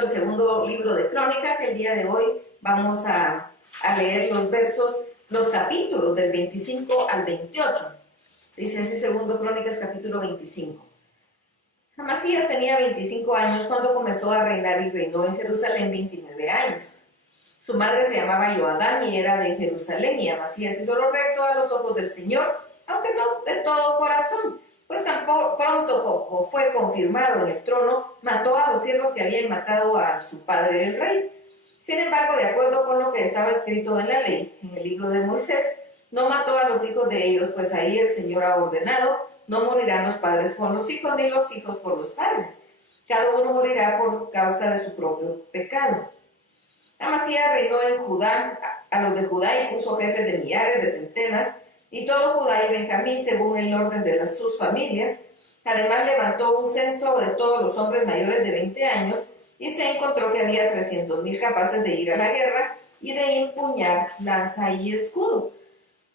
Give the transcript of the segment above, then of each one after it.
leyendo el segundo libro de Crónicas. El día de hoy vamos a leer los capítulos del 25 al 28. Dice así segundo Crónicas capítulo 25. Amasías tenía 25 años cuando comenzó a reinar y reinó en Jerusalén 29 años. Su madre se llamaba Joadán y era de Jerusalén, y Amasías hizo lo recto a los ojos del Señor, aunque no de todo corazón, pues tampoco pronto como fue confirmado en el trono, mató a los siervos que habían matado a su padre el rey. Sin embargo, de acuerdo con lo que estaba escrito en la ley, en el libro de Moisés, no mató a los hijos de ellos, pues ahí el Señor ha ordenado: no morirán los padres por los hijos, ni los hijos por los padres. Cada uno morirá por causa de su propio pecado. Amasías reinó en Judá, a los de Judá, y puso jefes de millares, de centenas, y todo Judá y Benjamín según el orden de sus familias. Además levantó un censo de todos los hombres mayores de 20 años, y se encontró que había 300,000 capaces de ir a la guerra y de empuñar lanza y escudo.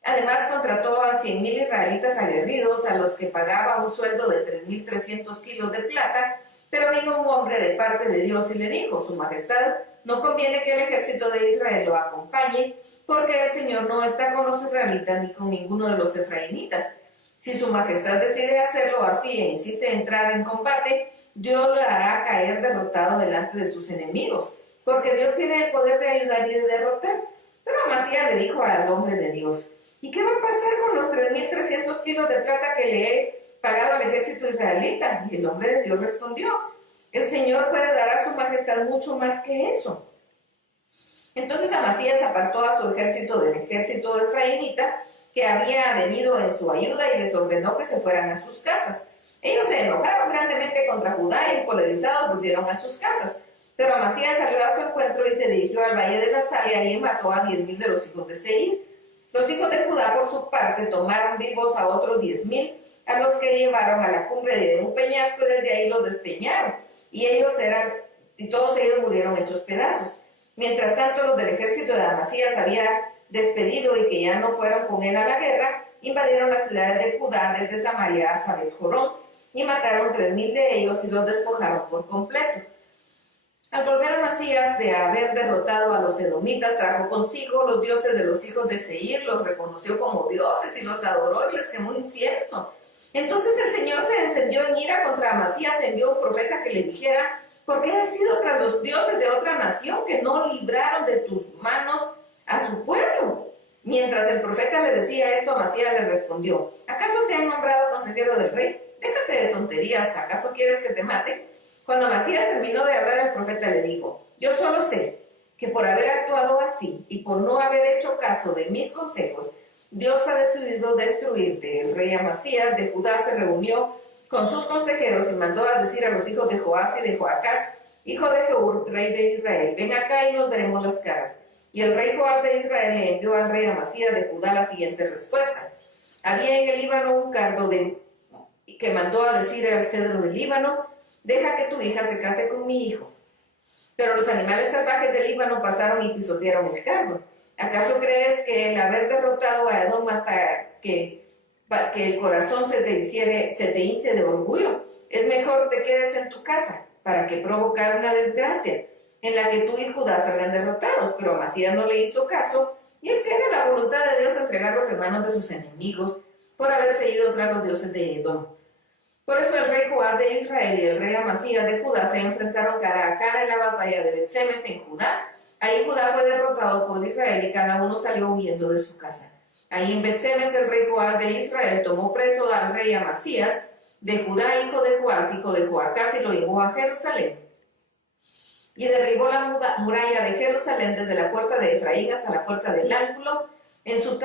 Además contrató a 100,000 israelitas aguerridos, a los que pagaba un sueldo de 3,300 kilos de plata. Pero vino un hombre de parte de Dios y le dijo: Su Majestad, no conviene que el ejército de Israel lo acompañe, porque el Señor no está con los israelitas ni con ninguno de los efraimitas. Si Su Majestad decide hacerlo así e insiste en entrar en combate, Dios lo hará caer derrotado delante de sus enemigos, porque Dios tiene el poder de ayudar y de derrotar. Pero Amasías le dijo al hombre de Dios: ¿y qué va a pasar con los 3,300 kilos de plata que le he pagado al ejército israelita? Y el hombre de Dios respondió: el Señor puede dar a Su Majestad mucho más que eso. Entonces Amasías apartó a su ejército del ejército efraimita que había venido en su ayuda y les ordenó que se fueran a sus casas. Ellos se enojaron grandemente contra Judá y encolerizados volvieron a sus casas. Pero Amasías salió a su encuentro y se dirigió al valle de la sal, y ahí mató a 10,000 de los hijos de Seir. Los hijos de Judá, por su parte, tomaron vivos a otros 10,000, a los que llevaron a la cumbre de un peñasco, y desde ahí los despeñaron, y todos ellos murieron hechos pedazos. Mientras tanto, los del ejército de Amasías había despedido y que ya no fueron con él a la guerra, invadieron las ciudades de Judá desde Samaria hasta Bet-Jorón, y mataron 3,000 de ellos y los despojaron por completo. Al volver Amasías de haber derrotado a los edomitas, trajo consigo los dioses de los hijos de Seir, los reconoció como dioses y los adoró y les quemó incienso. Entonces el Señor se encendió en ira contra Amasías, envió un profeta que le dijera: ¿por qué has ido tras los dioses de otra nación que no libraron de tus manos a su pueblo? Mientras el profeta le decía esto, Amasías le respondió: ¿acaso te han nombrado consejero del rey? Déjate de tonterías, ¿acaso quieres que te mate? Cuando Amasías terminó de hablar, el profeta le dijo: yo solo sé que por haber actuado así y por no haber hecho caso de mis consejos, Dios ha decidido destruirte. El rey Amasías de Judá se reunió con sus consejeros y mandó a decir a los hijos de Joás y de Joacás, hijo de Jehur, rey de Israel: ven acá y nos veremos las caras. Y el rey Joás de Israel le envió al rey Amasías de Judá la siguiente respuesta: había en el Líbano un cardo que mandó a decir al cedro del Líbano: deja que tu hija se case con mi hijo. Pero los animales salvajes del Líbano pasaron y pisotearon el cardo. ¿Acaso crees que el haber derrotado a Edom hasta que el corazón se te hinche de orgullo, es mejor te quedes en tu casa para que provocar una desgracia en la que tú y Judá salgan derrotados? Pero Amasías no le hizo caso, y es que era la voluntad de Dios entregarlos en manos de sus enemigos por haberse ido tras los dioses de Edom. Por eso el rey Joás de Israel y el rey Amasías de Judá se enfrentaron cara a cara en la batalla de Bet-Semes en Judá. Ahí Judá fue derrotado por Israel y cada uno salió huyendo de su casa. Ahí en Bet-Semes el rey Joás de Israel tomó preso al rey Amasías de Judá, hijo de Joás, hijo de Joacás, y lo llevó a Jerusalén. Y derribó la muralla de Jerusalén desde la puerta de Efraín hasta la puerta del ángulo, en su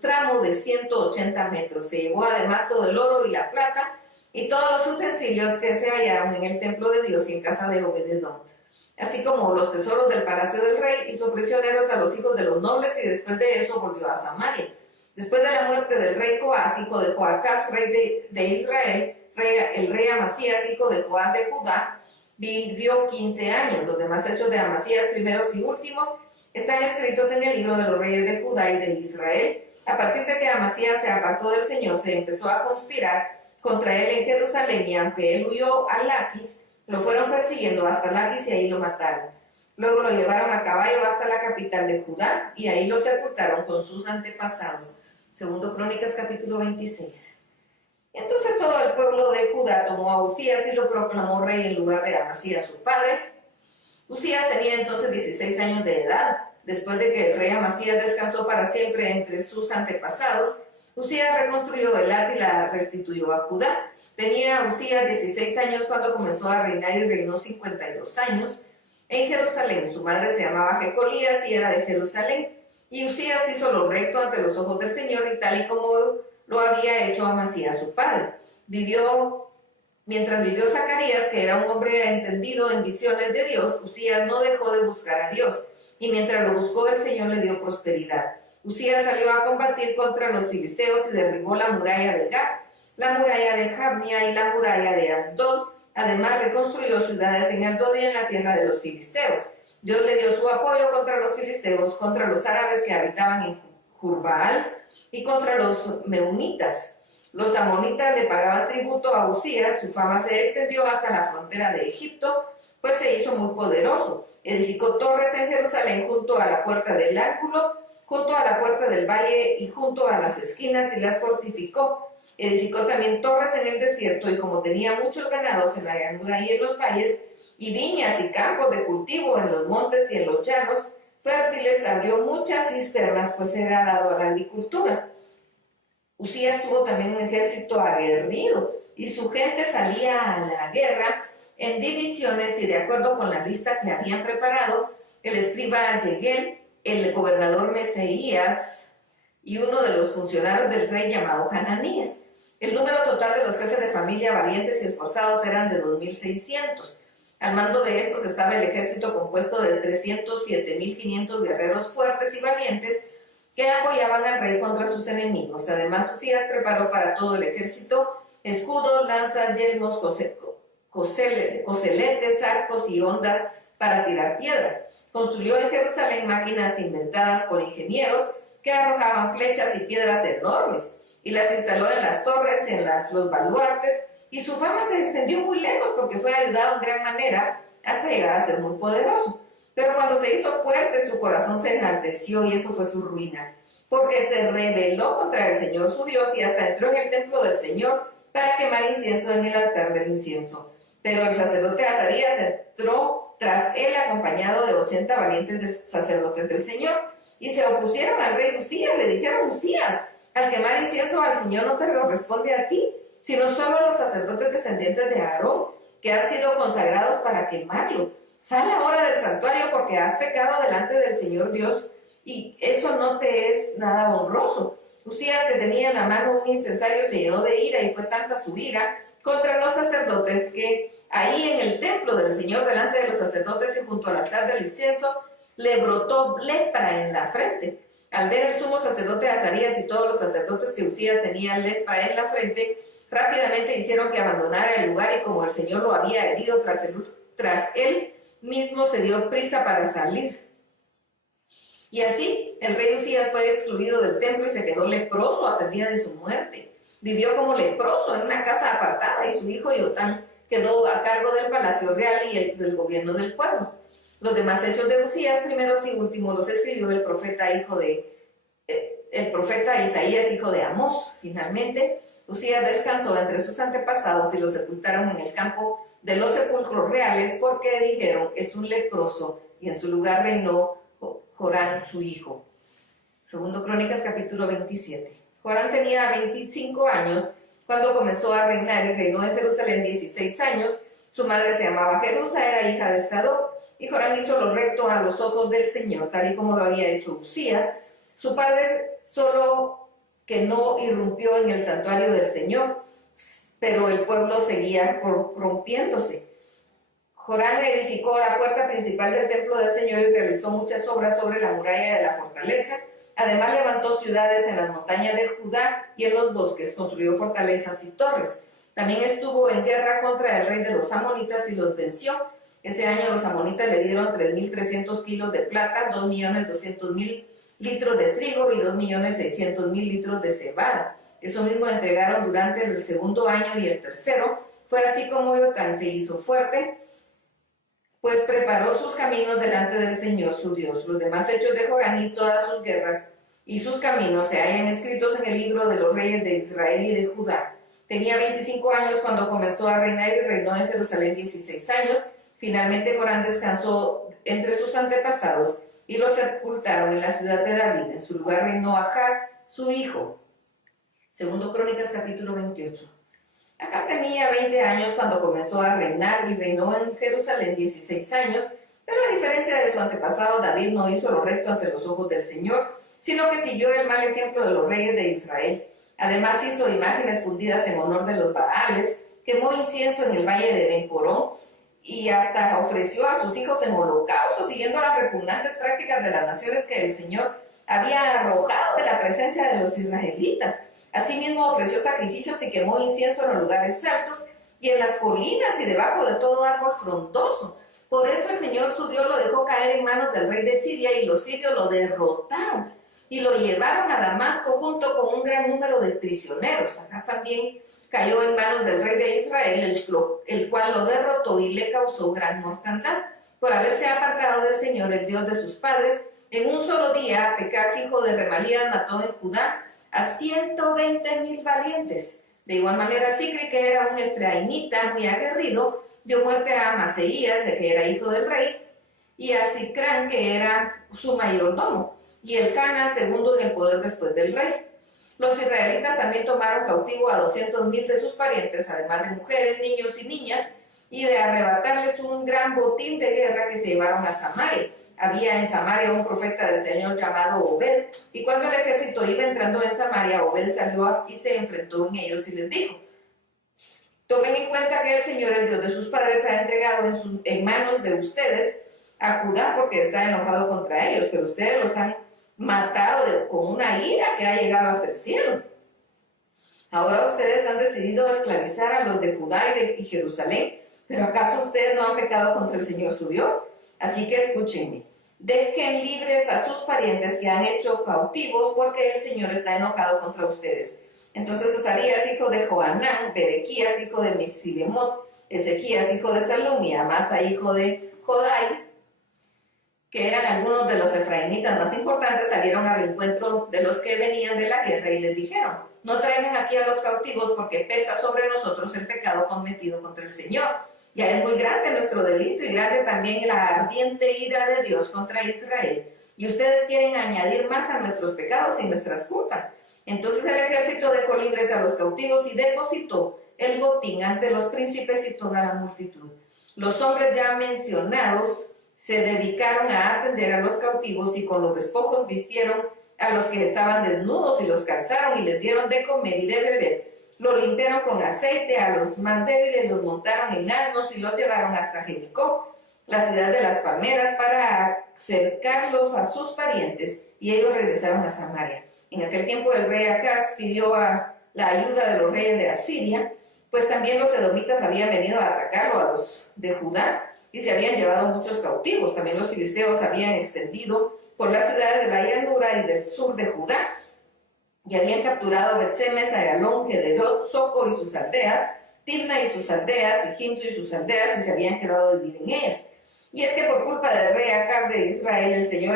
tramo de 180 metros. Se llevó además todo el oro y la plata y todos los utensilios que se hallaron en el templo de Dios y en casa de Obed-Edom, así como los tesoros del palacio del rey. Hizo prisioneros a los hijos de los nobles, y después de eso volvió a Samaria. Después de la muerte del rey Joás, hijo de Joacás, rey de Israel, el rey Amasías, hijo de Joás de Judá, vivió 15 años. Los demás hechos de Amasías, primeros y últimos, están escritos en el libro de los reyes de Judá y de Israel. A partir de que Amasías se apartó del Señor, se empezó a conspirar contra él en Jerusalén, y aunque él huyó a Laquis, Lo fueron persiguiendo hasta Laquis y ahí lo mataron. Luego lo llevaron a caballo hasta la capital de Judá y ahí lo sepultaron con sus antepasados. Segundo Crónicas capítulo 26. Entonces todo el pueblo de Judá tomó a Uzías y lo proclamó rey en lugar de Amasías su padre. Uzías tenía entonces 16 años de edad. Después de que el rey Amasías descansó para siempre entre sus antepasados, Uzías reconstruyó Elat y la restituyó a Judá. Tenía Uzías 16 años cuando comenzó a reinar y reinó 52 años en Jerusalén. Su madre se llamaba Jecolías y era de Jerusalén. Y Uzías hizo lo recto ante los ojos del Señor y tal y como lo había hecho Amasías su padre. Mientras vivió Zacarías, que era un hombre entendido en visiones de Dios, Uzías no dejó de buscar a Dios. Y mientras lo buscó, el Señor le dio prosperidad. Uzías salió a combatir contra los filisteos y derribó la muralla de Gat, la muralla de Jabnia y la muralla de Asdod. Además, reconstruyó ciudades en Asdod y en la tierra de los filisteos. Dios le dio su apoyo contra los filisteos, contra los árabes que habitaban en Jurbaal y contra los meunitas. Los amonitas le pagaban tributo a Uzías. Su fama se extendió hasta la frontera de Egipto, pues se hizo muy poderoso. Edificó torres en Jerusalén junto a la puerta del ángulo, junto a la puerta del valle y junto a las esquinas y las fortificó. Edificó también torres en el desierto y como tenía muchos ganados en la llanura y en los valles, y viñas y campos de cultivo en los montes y en los llanos fértiles, abrió muchas cisternas, pues era dado a la agricultura. Uzías tuvo también un ejército aguerrido y su gente salía a la guerra en divisiones y de acuerdo con la lista que habían preparado, el escriba Yegel, el gobernador Meseías y uno de los funcionarios del rey llamado Hananías. El número total de los jefes de familia valientes y esforzados eran de 2.600. Al mando de estos estaba el ejército compuesto de 307.500 guerreros fuertes y valientes que apoyaban al rey contra sus enemigos. Además, Uzías preparó para todo el ejército escudos, lanzas, yelmos, coseletes, arcos y hondas para tirar piedras. Construyó en Jerusalén máquinas inventadas por ingenieros que arrojaban flechas y piedras enormes y las instaló en las torres, en los baluartes, y su fama se extendió muy lejos porque fue ayudado en gran manera hasta llegar a ser muy poderoso. Pero cuando se hizo fuerte, su corazón se enalteció y eso fue su ruina, porque se rebeló contra el Señor su Dios y hasta entró en el templo del Señor para quemar incienso en el altar del incienso. Pero el sacerdote Azarías entró tras él acompañado de 80 valientes sacerdotes del Señor y se opusieron al rey Uzías. Le dijeron: Uzías, al quemar incienso al Señor no te corresponde a ti, sino solo a los sacerdotes descendientes de Aarón, que han sido consagrados para quemarlo. Sal ahora del santuario porque has pecado delante del Señor Dios y eso no te es nada honroso. Uzías, que tenía en la mano un incensario, se llenó de ira y fue tanta su ira contra los sacerdotes que ahí en el templo del Señor, delante de los sacerdotes y junto al altar del incienso, le brotó lepra en la frente. Al ver el sumo sacerdote Azarías y todos los sacerdotes que Uzías tenía lepra en la frente, rápidamente hicieron que abandonara el lugar y como el Señor lo había herido tras él mismo se dio prisa para salir. Y así el rey Uzías fue excluido del templo y se quedó leproso hasta el día de su muerte. Vivió como leproso en una casa apartada y su hijo Jotán quedó a cargo del palacio real y del gobierno del pueblo. Los demás hechos de Uzías, primeros y últimos, los escribió el profeta Isaías, hijo de Amós. Finalmente, Uzías descansó entre sus antepasados y lo sepultaron en el campo de los sepulcros reales porque dijeron: es un leproso, y en su lugar reinó Jorán su hijo. Segundo Crónicas capítulo 27. Jorán tenía 25 años cuando comenzó a reinar y reinó en Jerusalén 16 años. Su madre se llamaba Jerusa, era hija de Sadoc, y Jorán hizo lo recto a los ojos del Señor, tal y como lo había hecho Uzías, su padre, solo que no irrumpió en el santuario del Señor, pero el pueblo seguía corrompiéndose. Jorán edificó la puerta principal del templo del Señor y realizó muchas obras sobre la muralla de la fortaleza. Además levantó ciudades en las montañas de Judá y en los bosques, construyó fortalezas y torres. También estuvo en guerra contra el rey de los amonitas y los venció. Ese año los amonitas le dieron 3.300 kilos de plata, 2.200.000 litros de trigo y 2.600.000 litros de cebada. Eso mismo entregaron durante el segundo año y el tercero, fue así como Jotán se hizo fuerte, pues preparó sus caminos delante del Señor su Dios. Los demás hechos de Joram y todas sus guerras y sus caminos se hallan escritos en el libro de los reyes de Israel y de Judá. Tenía 25 años cuando comenzó a reinar y reinó en Jerusalén 16 años. Finalmente Joram descansó entre sus antepasados y lo sepultaron en la ciudad de David. En su lugar reinó Ahaz, su hijo. Segundo Crónicas capítulo 28. Ahaz tenía 20 años cuando comenzó a reinar y reinó en Jerusalén 16 años, pero a diferencia de su antepasado David no hizo lo recto ante los ojos del Señor, sino que siguió el mal ejemplo de los reyes de Israel. Además hizo imágenes fundidas en honor de los Baales, quemó incienso en el valle de Ben-Jorón y hasta ofreció a sus hijos en holocausto, siguiendo las repugnantes prácticas de las naciones que el Señor había arrojado de la presencia de los israelitas. Asimismo ofreció sacrificios y quemó incienso en los lugares altos y en las colinas y debajo de todo árbol frondoso. Por eso el Señor su Dios lo dejó caer en manos del rey de Siria y los sirios lo derrotaron y lo llevaron a Damasco junto con un gran número de prisioneros. Acá también cayó en manos del rey de Israel, el cual lo derrotó y le causó gran mortandad por haberse apartado del Señor, el Dios de sus padres. En un solo día, Pekah, hijo de Remalías, mató en Judá a 120,000 valientes. De igual manera, Sicri, que era un efraimita muy aguerrido, dio muerte a Amaseías, que era hijo del rey, y a Sicrán, que era su mayordomo, y Elcana, segundo en el poder después del rey. Los israelitas también tomaron cautivo a 200,000 de sus parientes, además de mujeres, niños y niñas, y de arrebatarles un gran botín de guerra que se llevaron a Samaria. Había en Samaria un profeta del Señor llamado Obed, y cuando el ejército iba entrando en Samaria, Obed salió y se enfrentó en ellos y les dijo: tomen en cuenta que el Señor, el Dios de sus padres, ha entregado en manos de ustedes a Judá porque está enojado contra ellos, pero ustedes los han matado con una ira que ha llegado hasta el cielo. Ahora ustedes han decidido esclavizar a los de Judá y Jerusalén, pero ¿acaso ustedes no han pecado contra el Señor su Dios? Así que escúchenme. Dejen libres a sus parientes que han hecho cautivos, porque el Señor está enojado contra ustedes. Entonces Azarías, hijo de Johanán, Berequías, hijo de Mesilemot, Ezequías, hijo de Salum, y Amasa, hijo de Jodai, que eran algunos de los efraimitas más importantes, salieron al encuentro de los que venían de la guerra y les dijeron: no traigan aquí a los cautivos, porque pesa sobre nosotros el pecado cometido contra el Señor. Ya es muy grande nuestro delito y grande también la ardiente ira de Dios contra Israel. Y ustedes quieren añadir más a nuestros pecados y nuestras culpas. Entonces el ejército dejó libres a los cautivos y depositó el botín ante los príncipes y toda la multitud. Los hombres ya mencionados se dedicaron a atender a los cautivos y con los despojos vistieron a los que estaban desnudos y los calzaron y les dieron de comer y de beber. Lo limpiaron con aceite, a los más débiles los montaron en asnos y los llevaron hasta Jericó, la ciudad de las palmeras, para acercarlos a sus parientes, y ellos regresaron a Samaria. En aquel tiempo el rey Acaz pidió la ayuda de los reyes de Asiria, pues también los edomitas habían venido a atacarlo a los de Judá y se habían llevado muchos cautivos. También los filisteos habían extendido por las ciudades de la llanura y del sur de Judá, y habían capturado Bet-Semes, Ayalón, Gederot, Soco y sus aldeas, Timna y sus aldeas, y Jimso y sus aldeas, y se habían quedado a vivir en ellas. Y es que por culpa del rey Acaz de Israel, el Señor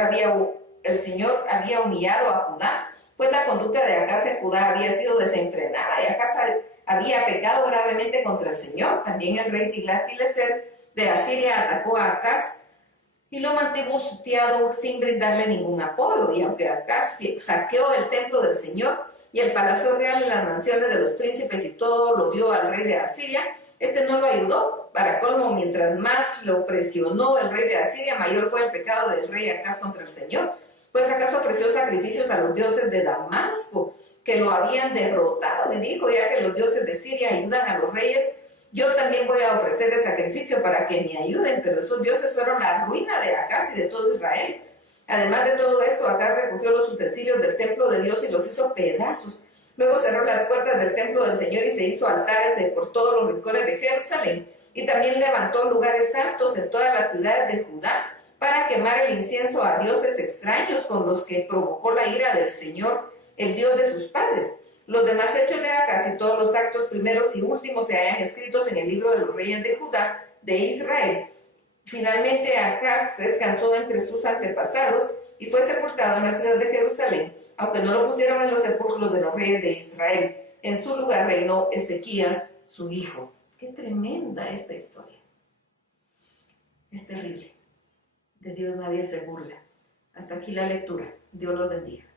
había humillado a Judá, pues la conducta de Acaz en Judá había sido desenfrenada, y Acaz había pecado gravemente contra el Señor. También el rey Tiglat-Pileser de Asiria atacó a Acaz y lo mantuvo sitiado sin brindarle ningún apoyo. Y aunque Acaz saqueó el templo del Señor y el palacio real y las mansiones de los príncipes y todo lo dio al rey de Asiria, este no lo ayudó. Para colmo, mientras más lo presionó el rey de Asiria, mayor fue el pecado del rey Acaz contra el Señor. Pues Acaz ofreció sacrificios a los dioses de Damasco, que lo habían derrotado, y dijo: ya que los dioses de Siria ayudan a los reyes, yo también voy a ofrecerles sacrificio para que me ayuden. Pero esos dioses fueron la ruina de Acaz y de todo Israel. Además de todo esto, Acaz recogió los utensilios del templo de Dios y los hizo pedazos. Luego cerró las puertas del templo del Señor y se hizo altares por todos los rincones de Jerusalén. Y también levantó lugares altos en todas las ciudades de Judá para quemar el incienso a dioses extraños con los que provocó la ira del Señor, el Dios de sus padres. Los demás hechos de Acaz y todos los actos primeros y últimos se hallan escritos en el libro de los reyes de Judá, de Israel. Finalmente Acaz descansó entre sus antepasados y fue sepultado en la ciudad de Jerusalén, aunque no lo pusieron en los sepulcros de los reyes de Israel. En su lugar reinó Ezequías, su hijo. Qué tremenda esta historia. Es terrible. De Dios nadie se burla. Hasta aquí la lectura. Dios los bendiga.